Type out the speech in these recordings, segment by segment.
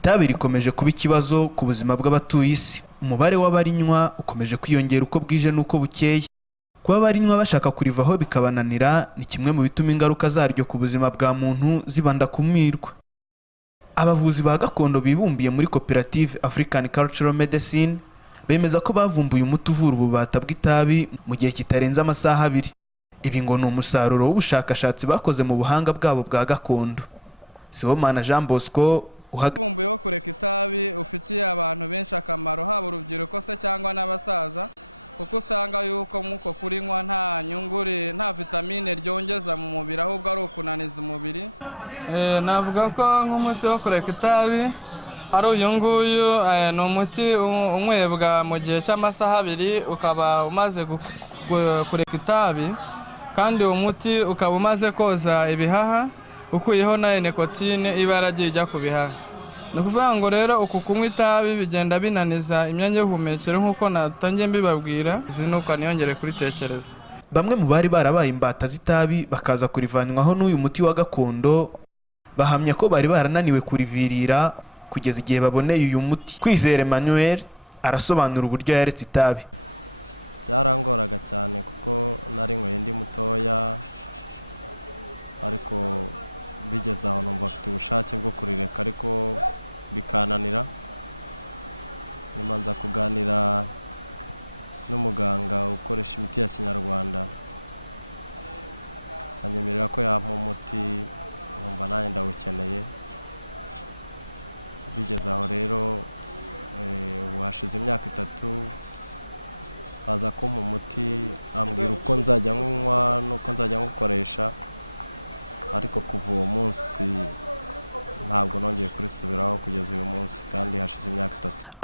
Itabi rikomeje kuba ikibazo ku buzima bw'abatuye isi. Umubare w'abarinywa ukomeje kwiyongera uko bwije n'uko bukeye. Kuba abarinywa bashaka kurivaho bikabananira ni kimwe mu bituma ingaruka zaryo ku buzima bwa muntu zibanda kumirwa. Abavuzi ba gakondo bibumbiye muri koperative African Cultural Medicine bemeza ko bavumbuye umuti uvura ububata bw'itabi mu gihe kitarenze amasaha 2. Ibi ngo ni umusaruro w'ubushakashatsi bakoze mu buhanga bwabo bwa gakondo. Sibomana Jean Bosco navuga ko nk'umuti wo kureka itabi ari uyu nguyu, ni umuti unywebwa mu gihe cy'amasaha 2 ukaba umaze kureka itabi, kandi uwo muti ukaba umaze koza ibihaha ukuyeho na nikotine iba yaragiye ijya ku bihaha. Ni ukuvuga ngo rero uku kunywa itabi bigenda binaniza imyanya y'ubuhumekero nk'uko natangiye mbibabwira, zinuka niyongere kuritekereza. Bamwe mu bari barabaye imbata z'itabi bakaza kurivanywaho n'uyu muti wa gakondo bahamya ko bari barananiwe kurivirira kugeza igihe baboneye uyu muti. Kwizera Emmanuel arasobanura uburyo yaretse itabi.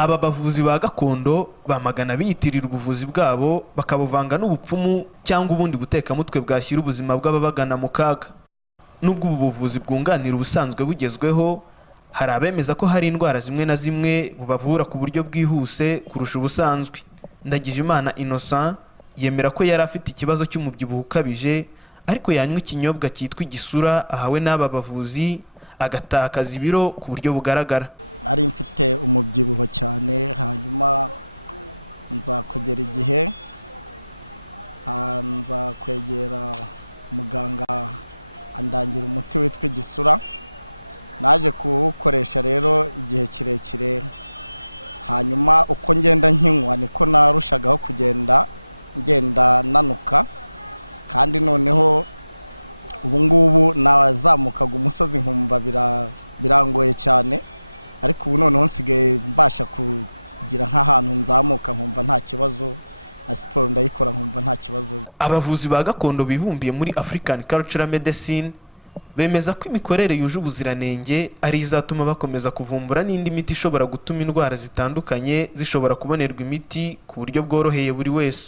Aba bavuzi ba gakondo bamagana biyitirira ubuvuzi bwabo bakabuvanga n'ubupfumu cyangwa ubundi butekamutwe bwashyira ubuzima bw'ababagana mu kaga. Nubwo ubu buvuzi bwunganira ubusanzwe bugezweho, hari abemeza ko hari indwara zimwe na zimwe bubavura ku buryo bwihuse kurusha ubusanzwe. Ndagijimana Innocent yemera ko yari afite ikibazo cy'umubyibuho ukabije, ariko yanywa ikinyobwa cyitwa igisura ahawe n'aba bavuzi agatakaza ibiro ku buryo bugaragara. Abavuzi ba gakondo bibumbiye muri African Cultural Medicine bemeza ko imikorere yuje ubuziranenge ari izatuma bakomeza kuvumbura n'indi miti ishobora gutuma indwara zitandukanye zishobora kubonerwa imiti ku buryo bworoheye buri wese.